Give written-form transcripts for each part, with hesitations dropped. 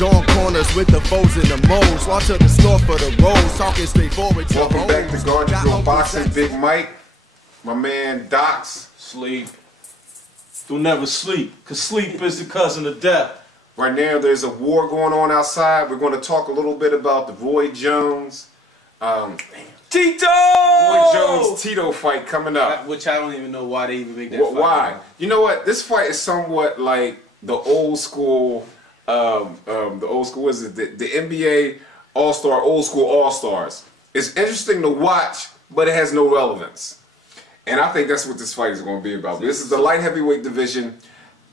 was on corners with the foes and the moles. Walked to the store for the rolls, talking straightforward to Welcome back to Garden Grill Boxing. Big Big Mike, my man Docs. Sleep. Don't never sleep, because sleep is the cousin of death. Right now there's a war going on outside. We're going to talk a little bit about the Roy Jones, Tito! Roy Jones Tito fight coming up. Which I don't even know why they even make that fight. Why? You know what? This fight is somewhat like the old school, what is it? The NBA All-Star, old school All-Stars. It's interesting to watch, but it has no relevance. And I think that's what this fight is going to be about. This is the light heavyweight division.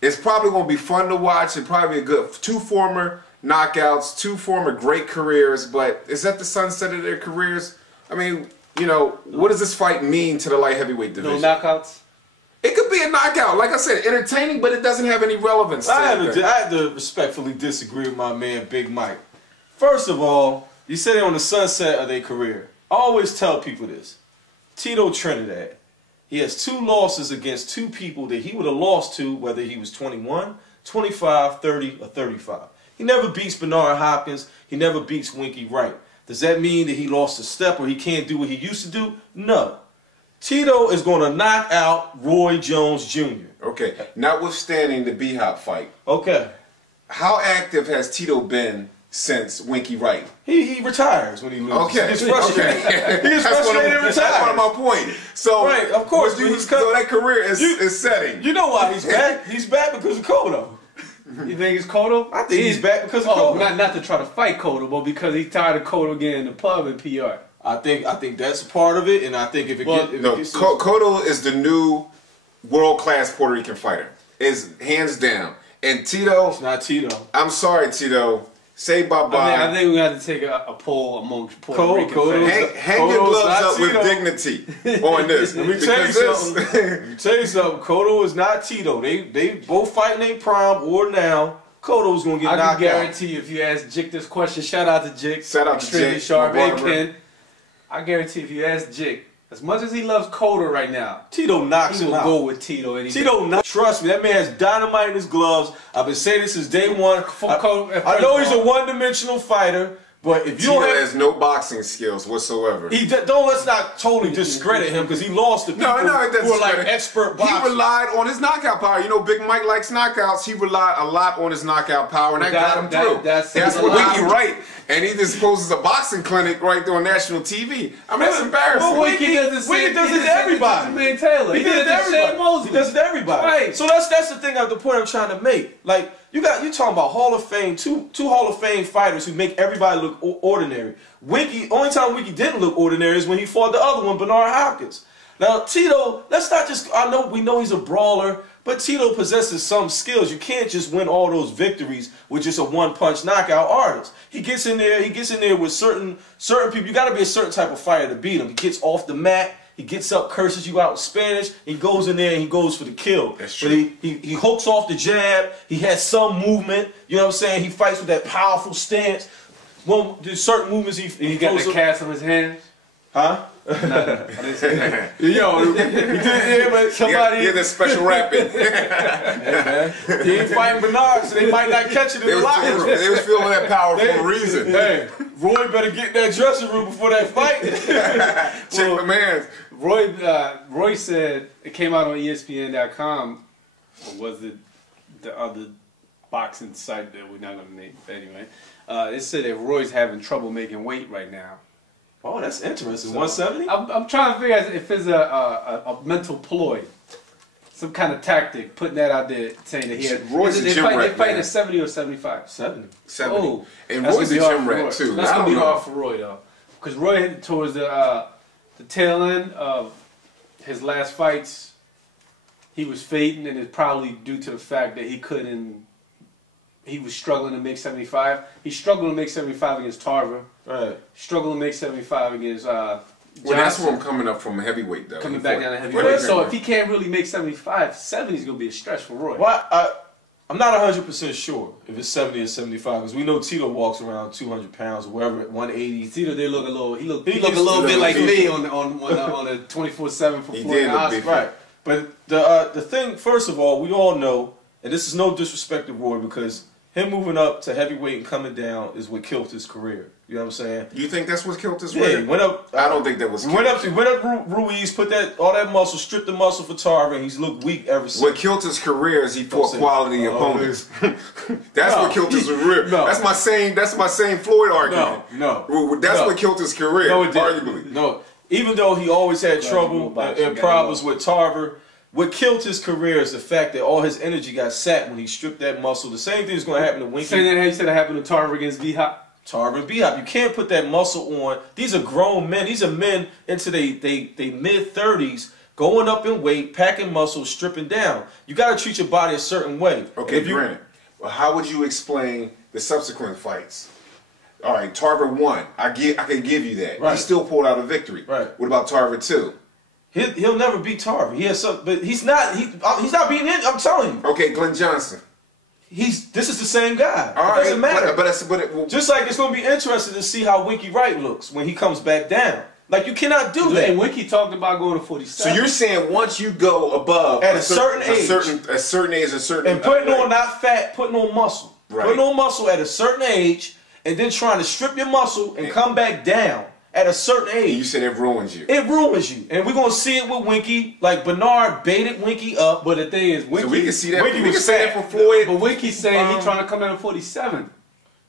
It's probably going to be fun to watch and probably a good two former knockouts, two former great careers. But is that the sunset of their careers? I mean, you know, what does this fight mean to the light heavyweight division? No knockouts? It could be a knockout. Like I said, entertaining, but it doesn't have any relevance to I have to respectfully disagree with my man Big Mike. First of all, you said they're on the sunset of their career. I always tell people this. Tito Trinidad. He has 2 losses against 2 people that he would have lost to whether he was 21, 25, 30, or 35. He never beats Bernard Hopkins. He never beats Winky Wright. Does that mean that he lost a step or he can't do what he used to do? No. Tito is going to knock out Roy Jones Jr. Okay, notwithstanding the B-Hop fight. Okay. How active has Tito been since Winky Wright? He retires when he loses. Okay. He gets frustrated. Okay. He gets frustrated and retires. That's one of my points. So, right, of course. So that career is setting. You know why he's back? He's back because of Cotto. You think it's Cotto? I think he's back because of Cotto. Not to try to fight Cotto, but because he's tired of Cotto getting in the pub in PR. I think that's part of it, and I think if it gets Cotto is the new world-class Puerto Rican fighter. Is hands down. And Tito, it's not Tito. I'm sorry, Tito. Say bye-bye. I think we got to take a poll amongst Puerto Rican fans. Hang your gloves up with dignity on this. Let me tell you something. Let me tell you something. Cotto is not Tito. They both fighting their prime or now. Cotto's going to get knocked out. I can guarantee you, if you ask Jick this question, shout out to Jick. Shout out to Extremely Jick. Sharp and Ken. I guarantee if you ask Jick, as much as he loves Cotto right now, Tito knocks him out. He will go with Tito any day. Trust me, that man has dynamite in his gloves. I've been saying this since day one. I know he's a one-dimensional fighter, but if you Tito don't have... has no boxing skills whatsoever. Let's not totally discredit him because he lost to people who are like expert boxers. He relied on his knockout power. You know, Big Mike likes knockouts. He relied a lot on his knockout power, and that got him through. That's what Winky Wright. And he just poses a boxing clinic right there on national TV. I mean, that's embarrassing. Well, Winky does it to everybody. Man, Taylor. He did it to everybody. He does it to everybody. Right. So that's the thing. The point I'm trying to make. Like you talking about Hall of Fame, two Hall of Fame fighters who make everybody look ordinary. Winky, only time Winky didn't look ordinary is when he fought the other one, Bernard Hopkins. Now Tito, let's not just. We know he's a brawler. But Tito possesses some skills. You can't just win all those victories with just a one-punch knockout artist. He gets in there with certain people. You got to be a certain type of fighter to beat him. He gets off the mat. He gets up, curses you out in Spanish. He goes in there and he goes for the kill. That's true. But he hooks off the jab. He has some movement. You know what I'm saying? He fights with that powerful stance. There's certain movements he got the cast on his hands. Huh? I didn't say that. Yo, he did, but somebody... Yeah, the special rapping. Hey, man. He ain't fighting Bernard, so they might not catch it in the locker room. They was feeling that power for a reason. Hey, Roy better get in that dressing room before that fight. Check my man. Roy said, it came out on ESPN.com, or was it the other boxing site that we're not going to name? Anyway, it said that Roy's having trouble making weight right now. Oh, that's interesting. 170? I'm trying to figure out if it's a mental ploy, some kind of tactic, putting that out there, saying that he had. Roy's a gym rat, They're fighting at 70 or 75? 70. Oh, and Roy's a gym rat too. That's gonna be hard for Roy though, because Roy towards the tail end of his last fights, he was fading, and it's probably due to the fact that he was struggling to make 75. He struggled to make 75 against Tarver. Right. Struggled to make 75 against Johnson. Well, that's where I'm coming up from heavyweight, though. Coming back down to heavyweight. So if he can't really make 75, 70 is going to be a stretch for Roy. Well, I'm not 100% sure if it's 70 or 75 because we know Tito walks around 200 pounds or wherever, 180. Tito did look a little. He looked a little bit like me on the 24/7 for Floyd Oscar. Right. But the thing, first of all, we all know, and this is no disrespect to Roy because him moving up to heavyweight and coming down is what killed his career. You know what I'm saying? You think that's what killed his Yeah, career? he went up. I don't think that was. Went up Ruiz, put all that muscle, stripped the muscle for Tarver, and he's looked weak ever since. What killed his career is he fought quality opponents. That's what killed his career. No. That's my same Floyd argument. No. That's what killed his career. No, it didn't. Arguably. No. Even though he always had trouble and problems with Tarver, what killed his career is the fact that all his energy got sapped when he stripped that muscle. The same thing is going to happen to Winky. Saying that how you said it happened to Tarver against B-Hop? Tarver and B-Hop. You can't put that muscle on. These are grown men. These are men into they mid-30s, going up in weight, packing muscle, stripping down. You got to treat your body a certain way. Okay, granted. Well, how would you explain the subsequent fights? All right, Tarver won. I can give you that. Right. He still pulled out a victory. Right. What about Tarver 2? He'll never beat Tarver. He has some, but he's not beating it. I'm telling you. Okay, Glenn Johnson. This is the same guy. All It doesn't matter. But just like it's going to be interesting to see how Winky Wright looks when he comes back down. Like, you cannot do that. And Winky talked about going to 47. So you're saying once you go above at a certain age, and putting on not fat, putting on muscle, right. Putting on muscle at a certain age, and then trying to strip your muscle and come back down at a certain age. You said it ruins you. It ruins you, and we're gonna see it with Winky. Like Bernard baited Winky up, but the thing is, Winky, so we can see that. Winky we can say that from Floyd. But Winky's saying he's trying to come down to 47.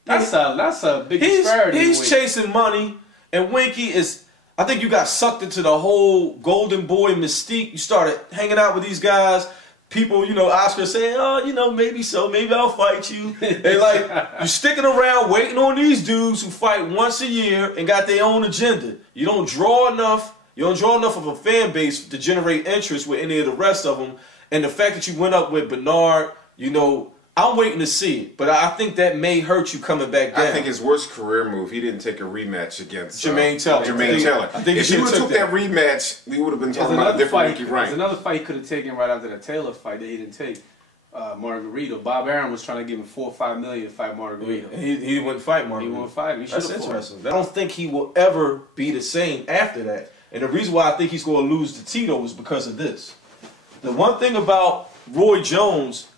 That's a big disparity. He's chasing money, and Winky is. I think you got sucked into the whole Golden Boy mystique. You started hanging out with these guys. People, Oscar saying, oh, maybe so. Maybe I'll fight you. And like, you're sticking around waiting on these dudes who fight once a year and got their own agenda. You don't draw enough. You don't draw enough of a fan base to generate interest with any of the rest of them. And the fact that you went up with Bernard, I'm waiting to see it, but I think that may hurt you coming back down. I think his worst career move, he didn't take a rematch against Jermaine Teller. I think if he would have took that rematch, we would have been talking about a different Winky Wright. There's another fight he could have taken right after the Taylor fight that he didn't take. Margarito. Bob Arum was trying to give him $4 or $5 million to fight Margarito. He wouldn't fight Margarito. He wouldn't fight him. That's interesting. I don't think he will ever be the same after that. And the reason why I think he's going to lose to Tito is because of this. The one thing about Roy Jones,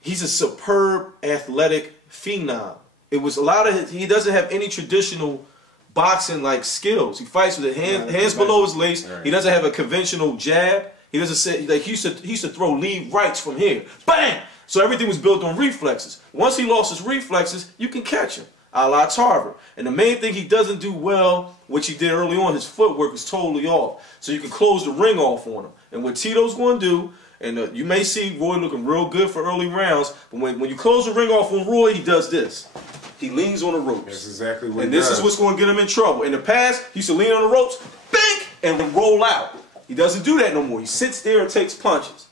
he's a superb athletic phenom. It was a lot of he doesn't have any traditional boxing like skills. He fights with hands below his waist. Right. He doesn't have a conventional jab. He doesn't say like he used to throw lead rights from here. Bang! So everything was built on reflexes. Once he lost his reflexes, you can catch him. A la Tarver. And the main thing he doesn't do well, which he did early on, his footwork is totally off. So you can close the ring off on him. And what Tito's going to do, and you may see Roy looking real good for early rounds, but when you close the ring off on Roy, he does this. He leans on the ropes. That's exactly what he does. And this is what's going to get him in trouble. In the past, he used to lean on the ropes, bang, and then roll out. He doesn't do that no more. He sits there and takes punches.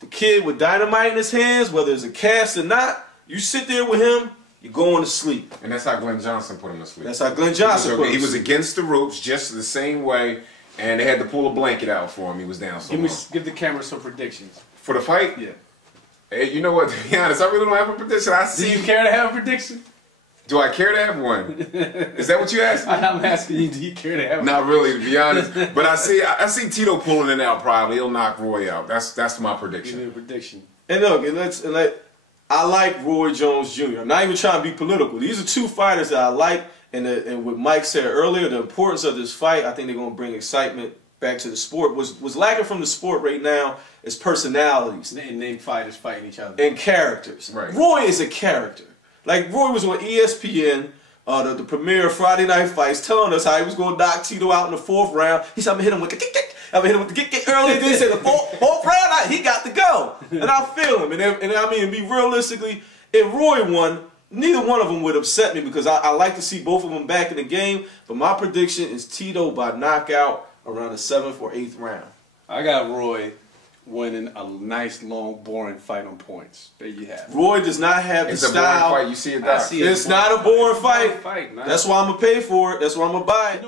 The kid with dynamite in his hands, whether it's a cast or not, you sit there with him, you're going to sleep. And that's how Glenn Johnson put him to sleep. That's how Glenn Johnson put him to sleep. He was against the ropes just the same way, and they had to pull a blanket out for him. He was down so long. Give the camera some predictions. For the fight? Yeah. Hey, you know what? To be honest, I really don't have a prediction. Do you care to have a prediction? Do I care to have one? Is that what you asked me? I'm asking you, do you care to have one? Not really, to be honest. But I see Tito pulling it out probably. He'll knock Roy out. That's my prediction. Give me a prediction. And look, I like Roy Jones Jr. I'm not even trying to be political. These are two fighters that I like, and what Mike said earlier, the importance of this fight, I think they're going to bring excitement back to the sport. Was lacking from the sport right now is personalities. Name fighters fighting each other. And characters. Right. Roy is a character. Like, Roy was on ESPN, the premiere of Friday Night Fights, telling us how he was going to knock Tito out in the 4th round. He said, I'm going to hit him with the kick. I'm going to hit him with the kick early. Then he said, the fourth round, he got to go. And I feel him. And I mean, be realistically, if Roy won, neither one of them would upset me because I like to see both of them back in the game. But my prediction is Tito by knockout around the 7th or 8th round. I got Roy winning a nice, long, boring fight on points. There you have it. Roy does not have the style. It's a boring fight. You see it, Doc. It's not a boring fight. That's why I'm going to pay for it. That's why I'm going to buy it.